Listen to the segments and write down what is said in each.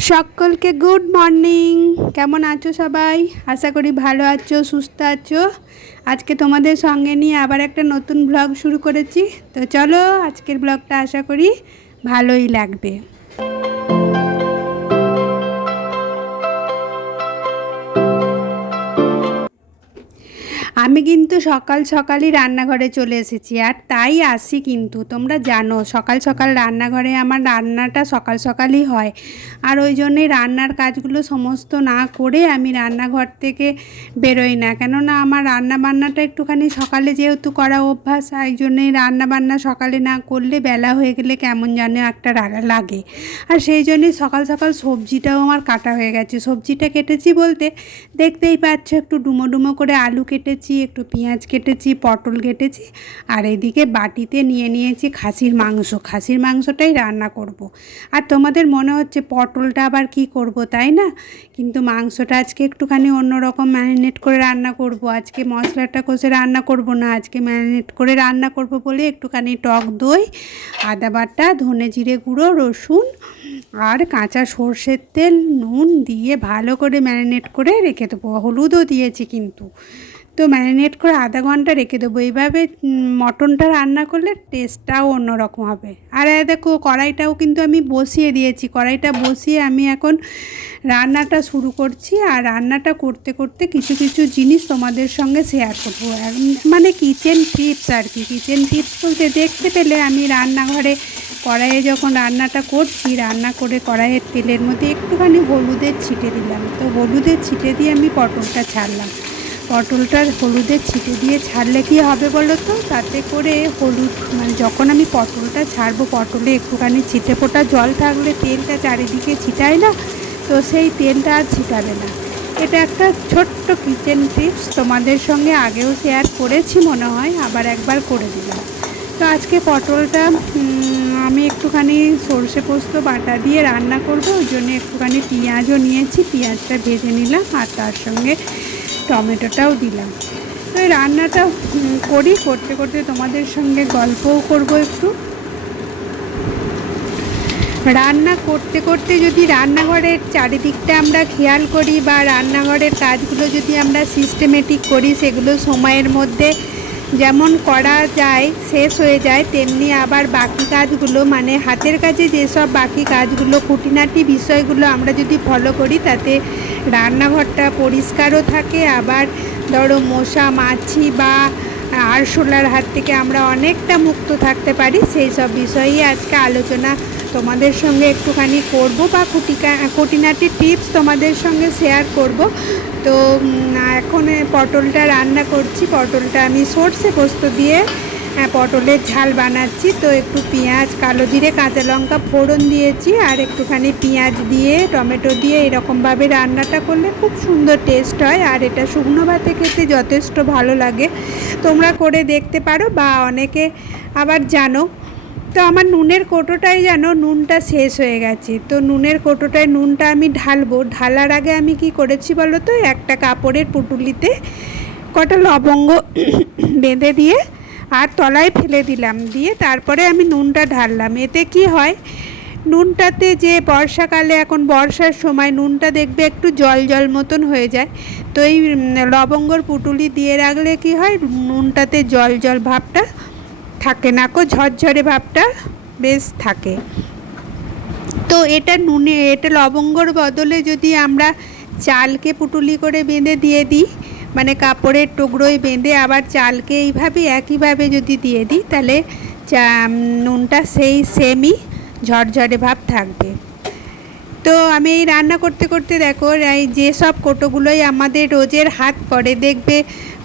সকলকে good morning. কেমন আছো সবাই? আশা করি ভালো আছো, সুস্থ আছো। আজকে তোমাদের সঙ্গে নিয়ে আবার একটা নতুন ব্লগ শুরু করেছি। তো চলো আজকের ব্লগটা আশা করি ভালোই লাগবে। আমি কিন্তু সকাল সকালই রান্নাঘরে চলে এসেছি, আর তাই আসি। কিন্তু তোমরা জানো সকাল সকাল রান্নাঘরে আমার রান্নাটা সকাল সকালই হয়, আর ওই জন্যই রান্নার কাজগুলো সমস্ত না করে আমি রান্নাঘর থেকে বেরোই না। কেননা আমার রান্না বান্নাটা একটুখানি সকালে যেহেতু করা অভ্যাস, এই জন্যই রান্না বান্না সকালে না করলে বেলা হয়ে গেলে কেমন যেন একটা লাগে। আর সেই জন্যই সকাল সকাল সবজিটাও আমার কাটা হয়ে গেছে। সবজিটা কেটেছি বলতে দেখতেই পাচ্ছ, একটু ডুমো ডুমো করে আলু কেটেছি, একটু পেঁয়াজ কেটেছি, পটল কেটেছি, আর এদিকে বাটিতে নিয়ে নিয়েছি খাসির মাংস। খাসির মাংসটাই রান্না করব। আর তোমাদের মনে হচ্ছে পটলটা আবার কি করব, তাই না? কিন্তু মাংসটা আজকে একটুখানি অন্যরকম ম্যারিনেট করে রান্না করব। আজকে মশলাটা কষে রান্না করব না, আজকে ম্যারিনেট করে রান্না করব বলে একটুখানি টক দই, আদা বাটা, ধনে জিরে গুঁড়ো, রসুন আর কাঁচা সর্ষের তেল, নুন দিয়ে ভালো করে ম্যারিনেট করে রেখে দেবো। হলুদও দিয়েছি কিন্তু। তো ম্যারিনেট করে আধা ঘন্টা রেখে দেবো। এইভাবে মটনটা রান্না করলে টেস্টটাও অন্যরকম হবে। আর দেখো কড়াইটাও কিন্তু আমি বসিয়ে দিয়েছি। কড়াইটা বসিয়ে আমি এখন রান্নাটা শুরু করছি। আর রান্নাটা করতে করতে কিছু কিছু জিনিস তোমাদের সঙ্গে শেয়ার করবো, মানে কিচেন টিপস আর কি। কিচেন টিপস বলতে দেখতে পেলে আমি রান্নাঘরে কড়াইয়ে যখন রান্নাটা করছি, রান্না করে কড়াইয়ের তেলের মধ্যে একটুখানি হলুদের ছিটে দিলাম। তো হলুদের ছিটে দিয়ে আমি পটলটা ছাড়লাম। পটলটা হলুদের ছিটে দিয়ে ছাড়লে কি হবে বলো তো? তাতে করে হলুদ, মানে যখন আমি পটলটা ছাড়বো, পটলে একটুখানি ছিটে ফোটা জল থাকলে তেলটা চারিদিকে ছিটায় না, তো সেই তেলটা আর ছিটাবে না। এটা একটা ছোট্ট কিচেন টিপস, তোমাদের সঙ্গে আগেও শেয়ার করেছি মনে হয়, আবার একবার করে দিলাম। তো আজকে পটলটা আমি একটুখানি সর্ষে পোস্ত বাটা দিয়ে রান্না করব, ওই জন্য একটুখানি পেঁয়াজও নিয়েছি। পেঁয়াজটা ভেজে নিলাম আর তার সঙ্গে টমেটোটাও দিলাম। তো এই রান্নাটা করতে করতে তোমাদের সঙ্গে গল্পও করব একটু। রান্না করতে করতে যদি রান্নাঘরের চারিদিকটা আমরা খেয়াল করি বা রান্নাঘরের কাজগুলো যদি আমরা সিস্টেমেটিক করি, সেগুলো সময়ের মধ্যে যেমন করা যায়, শেষ হয়ে যায়, তেমনি আবার বাকি কাজগুলো, মানে হাতের কাজে যেসব বাকি কাজগুলো, খুঁটিনাটি বিষয়গুলো আমরা যদি ফলো করি, তাতে রান্নাঘরটা পরিষ্কারও থাকে। আবার ধরো মশা মাছি বা আরশোলার হাত থেকে আমরা অনেকটা মুক্ত থাকতে পারি। সেই সব বিষয়েই আজকে আলোচনা তোমাদের সঙ্গে একটুখানি করব, বা খুঁটিনাটি টিপস তোমাদের সঙ্গে শেয়ার করব। তো এখন পটলটা রান্না করছি। পটলটা আমি সর্ষে পোস্ত দিয়ে পটলের ঝাল বানাচ্ছি। তো একটু পেঁয়াজ, কালো জিরে, কাঁচা লঙ্কা ফোড়ন দিয়েছি, আর একটুখানি পেঁয়াজ দিয়ে টমেটো দিয়ে এরকমভাবে রান্নাটা করলে খুব সুন্দর টেস্ট হয়। আর এটা শুকনো ভাতে খেতে যথেষ্ট ভালো লাগে। তোমরা করে দেখতে পারো, বা অনেকে আবার জানো। তো আমার নুনের কৌটোটাই যেন নুনটা শেষ হয়ে গেছে। তো নুনের কৌটোটায় নুনটা আমি ঢালবো। ঢালার আগে আমি কি করেছি বলো তো? একটা কাপড়ের পুঁটুলিতে কটা লবঙ্গ বেঁধে দিয়ে আর তলায় ফেলে দিলাম, দিয়ে তারপরে আমি নুনটা ঢাললাম। এতে কি হয়, নুনটাতে যে বর্ষাকালে, এখন বর্ষার সময় নুনটা দেখবে একটু জল জল মতন হয়ে যায়। তো এই লবঙ্গর পুঁটুলি দিয়ে রাখলে কি হয়, নুনটাতে জল জল ভাবটা থাকে না, ঝরঝরে ভাবটা বেশ থাকে। তো এটা লবঙ্গর বদলে যদি আমরা চালকে পুঁটুলি করে বেঁধে দিয়ে দিই, মানে কাপড়ের টুকরোয় বেঁধে আবার চালকে একইভাবে যদি দিয়ে দিই, তাহলে নুনটা সেই সেমই ঝরঝরে ভাব থাকবে। তো আমি এই রান্না করতে করতে দেখো, এই যেসব কৌটোগুলোই আমাদের রোজের হাত পড়ে, দেখবে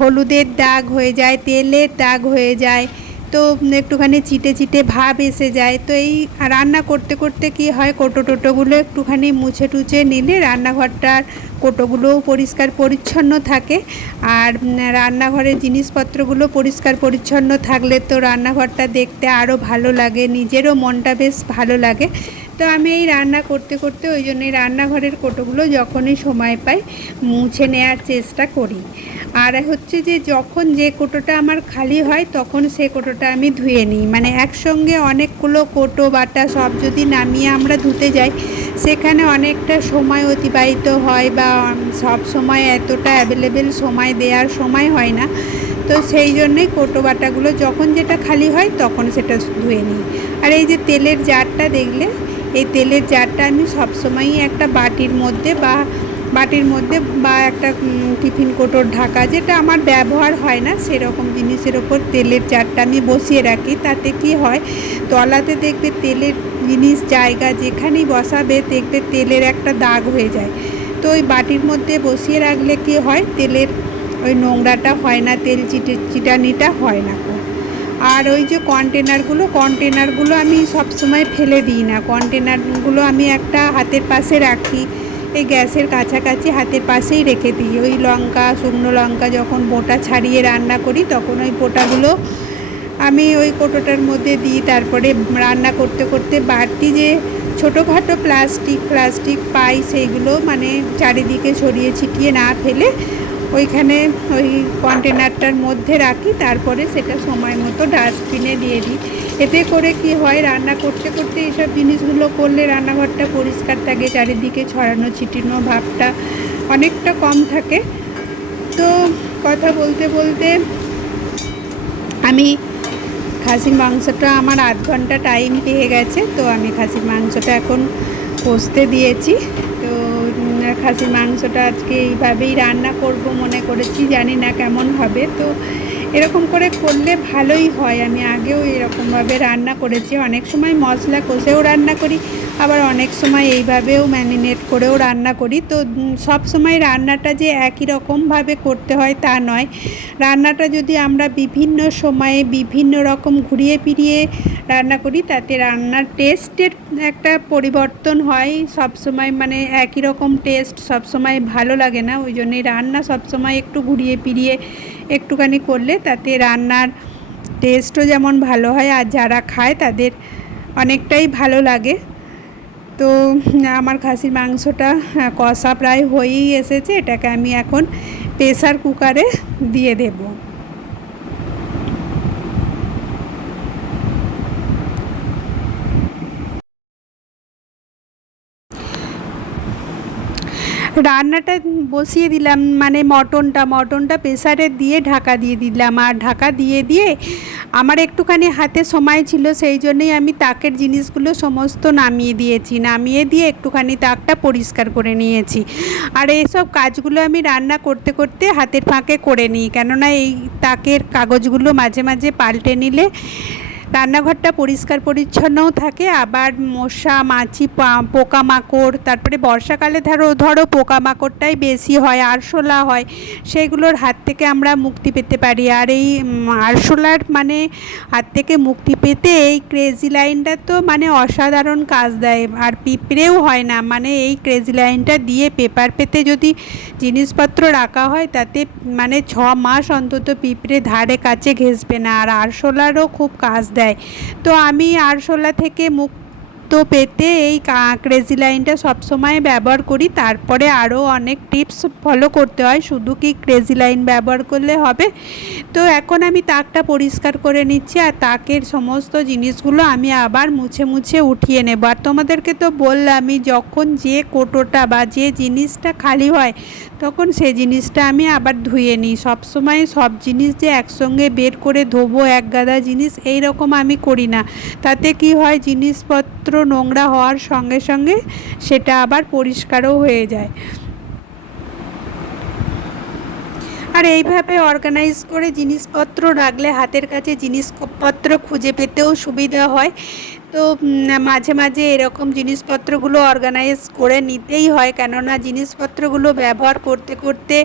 হলুদের দাগ হয়ে যায়, তেলের দাগ হয়ে যায়, তো একটুখানি চিটে চিটে ভাব এসে যায়। তো এই রান্না করতে করতে কি হয়, টোটোগুলো একটুখানি মুছে টুছে নিলে রান্নাঘরটার কৌটোগুলোও পরিষ্কার পরিচ্ছন্ন থাকে। আর রান্নাঘরের জিনিসপত্রগুলো পরিষ্কার পরিচ্ছন্ন থাকলে তো রান্নাঘরটা দেখতে আরও ভালো লাগে, নিজেরও মনটা বেশ ভালো লাগে। তো আমি এই রান্না করতে করতে ওই জন্যই রান্নাঘরের কোটোগুলো যখনই সময় পাই মুছে নেওয়ার চেষ্টা করি। আর হচ্ছে যে যখন যে কোটোটা আমার খালি হয় তখন সে কোটোটা আমি ধুয়ে নিই, মানে একসঙ্গে অনেকগুলো কোটো বাটা সব যদি নামিয়ে আমরা ধুতে যাই সেখানে অনেকটা সময় অতিবাহিত হয়, বা সব সময় এতটা অ্যাভেলেবেল সময় দেওয়ার সময় হয় না। তো সেই জন্যেই কোটো বাটাগুলো যখন যেটা খালি হয় তখন সেটা ধুয়ে নিই। আর এই যে তেলের জারটা দেখলে, এই তেলের জারটা আমি সবসময়ই একটা বাটির মধ্যে বা একটা টিফিন কোটোর ঢাকা, যেটা আমার ব্যবহার হয় না সেরকম জিনিসের ওপর তেলের জারটা আমি বসিয়ে রাখি। তাতে কি হয়, তলাতে দেখবে তেলের জিনিস জায়গা যেখানেই বসাবে দেখবে তেলের একটা দাগ হয়ে যায়। তো ওই বাটির মধ্যে বসিয়ে রাখলে কি হয়, তেলের ওই নোংরাটা হয় না, তেল চিটানিটা হয় না। আর ওই যে কন্টেনারগুলো আমি সবসময় ফেলে দিই না, কন্টেনারগুলো আমি একটা হাতের পাশে রাখি, এই গ্যাসের কাছাকাছি হাতের পাশেই রেখে দিই। ওই শুকনো লঙ্কা যখন বোটা ছাড়িয়ে রান্না করি তখন ওই বোটাগুলো আমি ওই কোটোটার মধ্যে দিই। তারপরে রান্না করতে করতে বাড়তি যে ছোটোখাটো প্লাস্টিক পাই সেইগুলো মানে চারিদিকে ছড়িয়ে ছিটিয়ে না ফেলে ওইখানে ওই কন্টেনারটার মধ্যে রাখি, তারপরে সেটা সময় মতো ডাস্টবিনে দিয়ে দিই। এতে করে কি হয়, রান্না করতে করতে এইসব জিনিসগুলো করলে রান্নাঘরটা পরিষ্কার থাকে, চারিদিকে ছড়ানো ছিটানো ভাবটা অনেকটা কম থাকে। তো কথা বলতে বলতে আমি খাসির মাংসটা আমার আধ ঘন্টা টাইম পেয়ে গেছে, তো আমি খাসির মাংসটা এখন কষতে দিয়েছি। তো খাসির মাংসটা আজকে এইভাবেই রান্না করব মনে করেছি, জানি না কেমন হবে। তো এরকম করে করলে ভালোই হয়, আমি আগেও এরকমভাবে রান্না করেছি, অনেক সময় মশলা কষেও রান্না করি, আবার অনেক সময় এইভাবেও ম্যারিনেট করেও রান্না করি। তো সব সময় রান্নাটা যে একই রকমভাবে করতে হয় তা নয়, রান্নাটা যদি আমরা বিভিন্ন সময়ে বিভিন্ন রকম ঘুরিয়ে ফিরিয়ে রান্না করি তাতে রান্নার টেস্টের একটা পরিবর্তন হয়। সব সময় মানে একই রকম টেস্ট সব সময় ভালো লাগে না, ওই জন্যই রান্না সব সময় একটু ঘুরিয়ে ফিরিয়ে একটুখানি করলে তাতে রান্নার টেস্টও যেমন ভালো হয় আর যারা খায় তাদের অনেকটাই ভালো লাগে। তো আমার খাসির মাংসটা কষা প্রায় হয়েই এসেছে, এটাকে আমি এখন প্রেসার কুকারে দিয়ে দেব। রান্নাটা বসিয়ে দিলাম, মানে মটনটা প্রেসারে দিয়ে ঢাকা দিয়ে দিলাম। আর ঢাকা দিয়ে আমার একটুখানি হাতে সময় ছিল, সেই জন্যই আমি তাকের জিনিসগুলো সমস্ত নামিয়ে দিয়েছি, নামিয়ে দিয়ে একটুখানি তাকটা পরিষ্কার করে নিয়েছি। আর এইসব কাজগুলো আমি রান্না করতে করতে হাতের ফাঁকে করে নিই, কেননা এই তাকের কাগজগুলো মাঝে মাঝে পাল্টে নিলে রান্নাঘরটা পরিষ্কার পরিচ্ছন্নও থাকে। আবার মশা মাছি পোকামাকড়, তারপরে বর্ষাকালে ধরো পোকামাকড়টাই বেশি হয়, আরশোলা হয়, সেগুলোর হাত থেকে আমরা মুক্তি পেতে পারি। আর এই আরশোলার মানে হাত থেকে মুক্তি পেতে এই ক্রেজি লাইনটা তো মানে অসাধারণ কাজ দেয়। আর পিঁপড়েও হয় না, মানে এই ক্রেজি লাইনটা দিয়ে পেপার পেতে যদি জিনিসপত্র রাখা হয় তাতে মানে 6 মাস অন্তত পিঁপড়ে ধারে কাছে ঘেঁষবে না। আর আরশোলারও খুব কাজ দেয়। তো আমি আরশোলা থেকে মুক্ত পেতে এই ক্রেজি লাইনটা সবসময় ব্যবহার করি। তারপরে আরও অনেক টিপস ফলো করতে হয়, শুধু কি ক্রেজি লাইন ব্যবহার করলে হবে। তো এখন আমি তাকটা পরিষ্কার করে নিচ্ছি, আর তাকের সমস্ত জিনিসগুলো আমি আবার মুছে উঠিয়ে নেব। আর তোমাদেরকে তো বললামই, যখন যে কোটোটা বা যে জিনিসটা খালি হয় তখন সেই জিনিসটা আমি আবার ধুয়ে নিই। সবসময় সব জিনিস যে একসঙ্গে বের করে ধোবো এক গাদা জিনিস, এই রকম আমি করি না। তাতে কি হয়, জিনিসপত্র নোংরা হওয়ার সঙ্গে সঙ্গে সেটা আবার পরিষ্কারও হয়ে যায়। আর এইভাবে অর্গানাইজ করে জিনিসপত্র রাখলে হাতের কাছে জিনিসপত্র খুঁজে পেতেও সুবিধা হয়। তো মাঝে মাঝে এরকম জিনিসপত্রগুলো অর্গানাইজ করে নিতেই হয়, কেননা জিনিসপত্রগুলো ব্যবহার করতে করতে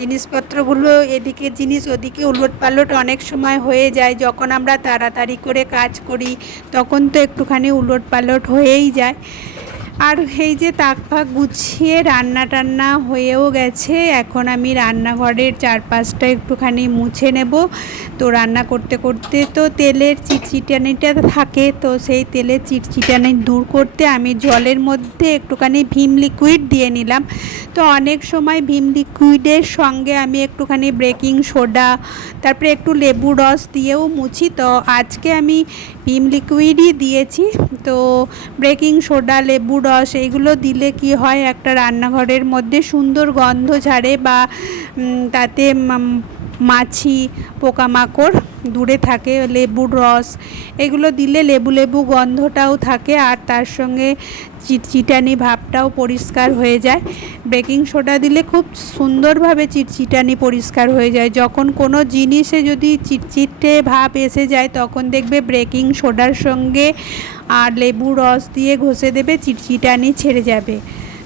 জিনিসপত্রগুলো এদিকে জিনিস ওদিকে উলটপালট অনেক সময় হয়ে যায়। যখন আমরা তাড়াতাড়ি করে কাজ করি তখন তো একটুখানি উলটপালট হয়েই যায়। আর এই যে তাক ফাক গুছিয়ে রান্না টান্না হয়েও গেছে। এখন আমি রান্নাঘরের চারপাশটা একটুখানি মুছে নেব। তো রান্না করতে করতে তো তেলের চিটচিটানিটা থাকে, তো সেই তেলের চিটচিটানি দূর করতে আমি জলের মধ্যে একটুখানি ভিম লিকুইড দিয়ে নিলাম। তো অনেক সময় ভিম লিকুইডের সঙ্গে আমি একটুখানি বেকিং সোডা, তারপরে একটু লেবু রস দিয়েও মুছি। তো আজকে আমি ভিম লিকুইডই দিয়েছি। তো বেকিং সোডা, লেবু রস এইগুলো দিলে কি হয়, একটা রান্নাঘরের মধ্যে সুন্দর গন্ধ ছাড়ে, বা তাতে মাছি পোকামাকড় দূরে থাকে। লেবুর রস এগুলো দিলে লেবু লেবু গন্ধটাও থাকে, আর তার সঙ্গে চিটচিটানি ভাবটাও পরিষ্কার হয়ে যায়। বেকিং সোডা দিলে খুব সুন্দরভাবে চিটচিটানি পরিষ্কার হয়ে যায়। যখন কোনো জিনিসে যদি চিটচিটে ভাব এসে যায়, তখন দেখবে বেকিং সোডার সঙ্গে আর লেবু রস দিয়ে ঘষে দেবে, চিটচিটানি ছেড়ে যাবে।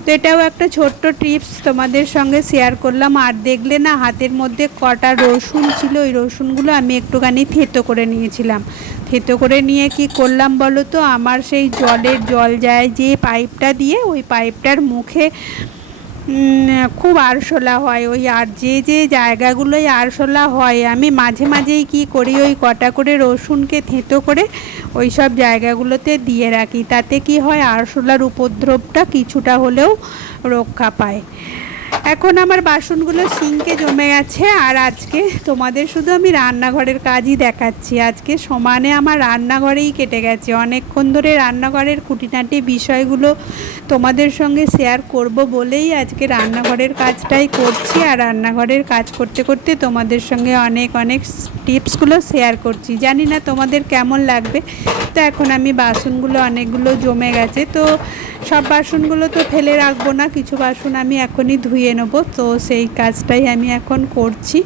তো এটাও একটা ছোট্ট টিপস তোমাদের সঙ্গে শেয়ার করলাম। আর দেখলে না, হাতের মধ্যে কটা রসুন ছিল, ওই রসুনগুলো আমি একটুখানি থেঁতো করে নিয়েছিলাম। থেঁতো করে নিয়ে কি করলাম বলো তো, আমার সেই জল যায় যে পাইপটা দিয়ে, ওই পাইপটার মুখে খুব আরশোলা হয়। ওই আর যে জায়গাগুলোয় আরশোলা হয়, আমি মাঝে মাঝেই কি করি, ওই কটা করে রসুনকে থেঁতো করে ওই সব জায়গাগুলোতে দিয়ে রাখি। তাতে কি হয়, আরশোলার উপদ্রবটা কিছুটা হলেও রক্ষা পায়। এখন আমার বাসনগুলো সিঙ্কে জমে গেছে, আর আজকে তোমাদের শুধু আমি রান্নাঘরের কাজই দেখাচ্ছি। আজকে সমানে আমার রান্নাঘরেই কেটে গেছে। অনেকক্ষণ ধরে রান্নাঘরের খুঁটিনাটি বিষয়গুলো তোমাদের সঙ্গে শেয়ার করব বলেই আজকে রান্নাঘরের কাজটাই করছি। আর রান্নাঘরের কাজ করতে করতে তোমাদের সঙ্গে অনেক টিপসগুলো শেয়ার করছি। জানি না তোমাদের কেমন লাগবে। তো এখন আমি বাসনগুলো অনেকগুলো জমে গেছে, তো সব বাসনগুলো তো ফেলে রাখবো না, কিছু বাসন আমি এখনই ধুয়ে নেবো। তো সেই কাজটাই আমি এখন করছি।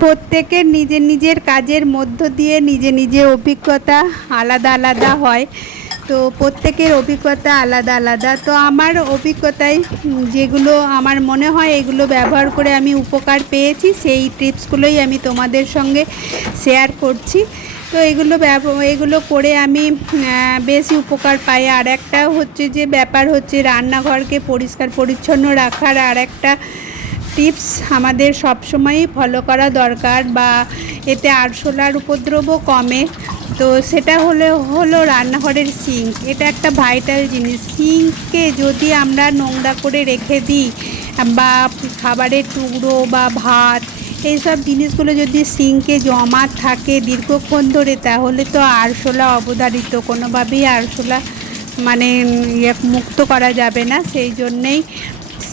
প্রত্যেকের নিজের নিজের কাজের মধ্য দিয়ে নিজের অভিজ্ঞতা আলাদা আলাদা হয়। তো প্রত্যেকের অভিজ্ঞতা আলাদা আলাদা। তো আমার অভিজ্ঞতায় যেগুলো আমার মনে হয় এগুলো ব্যবহার করে আমি উপকার পেয়েছি, সেই টিপসগুলোই আমি তোমাদের সঙ্গে শেয়ার করছি। তো এগুলো করে আমি বেশি উপকার পাই। আর একটা হচ্ছে যে ব্যাপার হচ্ছে, রান্নাঘরকে পরিষ্কার পরিচ্ছন্ন রাখার আর একটা টিপস আমাদের সবসময়ই ফলো করা দরকার, বা এতে আরশোলার উপদ্রবও কমে। তো সেটা হলো রান্নাঘরের সিঙ্ক। এটা একটা ভাইটাল জিনিস। সিঙ্ককে যদি আমরা নোংরা করে রেখে দিই, বা খাবারের টুকরো বা ভাত এইসব জিনিসগুলো যদি সিঙ্কে জমা থাকে দীর্ঘক্ষণ ধরে, তাহলে তো আরশোলা অবধারিত, কোনোভাবেই আরশোলা মুক্ত করা যাবে না। সেই জন্যেই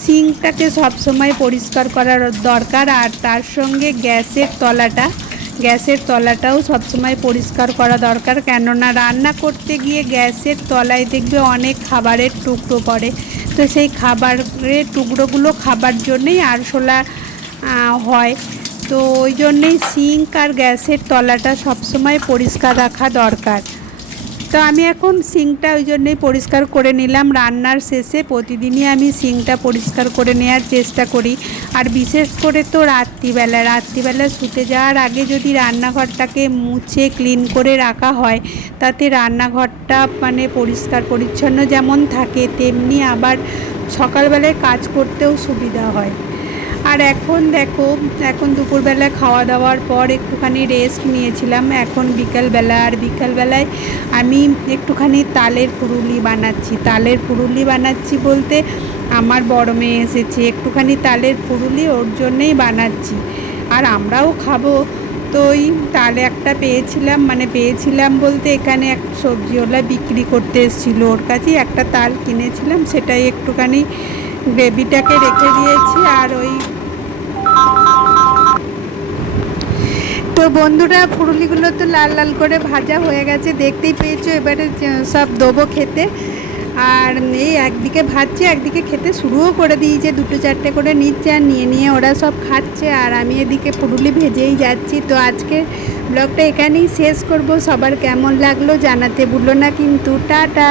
সিঙ্কটাকে সবসময় পরিষ্কার করার দরকার। আর তার সঙ্গে গ্যাসের তলাটাও সবসময় পরিষ্কার করা দরকার, কেননা রান্না করতে গিয়ে গ্যাসের তলায় দেখবে অনেক খাবারের টুকরো পড়ে। তো সেই খাবারের টুকরোগুলো খাবার জন্যেই আরশোলা হয়। তো ওই জন্যেই সিঙ্ক আর গ্যাসের তলাটা সবসময় পরিষ্কার রাখা দরকার। তো আমি এখন সিঙ্কটা ওই জন্যই পরিষ্কার করে নিলাম। রান্নার শেষে প্রতিদিনই আমি সিঙ্কটা পরিষ্কার করে নেওয়ার চেষ্টা করি। আর বিশেষ করে তো রাত্রিবেলা শুতে যাওয়ার আগে যদি রান্নাঘরটাকে মুছে ক্লিন করে রাখা হয়, তাতে রান্নাঘরটা পরিষ্কার পরিচ্ছন্ন যেমন থাকে, তেমনি আবার সকালবেলায় কাজ করতেও সুবিধা হয়। আর এখন দেখো, এখন দুপুরবেলা খাওয়া দাওয়ার পর একটুখানি রেস্ট নিয়েছিলাম। এখন বিকালবেলায় আমি একটুখানি তালের পুরুলি বানাচ্ছি বলতে, আমার বড় মেয়ে এসেছে, একটুখানি তালের পুরুলি ওর জন্যেই বানাচ্ছি, আর আমরাও খাবো। তো ওই তাল একটা পেয়েছিলাম বলতে, এখানে এক সবজিওয়ালা বিক্রি করতে এসেছিলো, ওর কাছেই একটা তাল কিনেছিলাম, সেটাই একটুখানি গ্রেভিটাকে রেখে দিয়েছি। আর ওই তো বন্ধুরা, পুরুলিগুলো তো লাল লাল করে ভাজা হয়ে গেছে, দেখতেই পেয়েছো। এবারে সব দেবো খেতে। আর এই একদিকে ভাজছে, একদিকে খেতে শুরুও করে দিয়েছে, 2-4টে করে নিচ্ছে, আর নিয়ে ওরা সব খাচ্ছে, আর আমি এদিকে পুরুলি ভেজেই যাচ্ছি। তো আজকের ব্লগটা এখানেই শেষ করব। সবার কেমন লাগলো জানাতে ভুলো না কিন্তু। টাটা।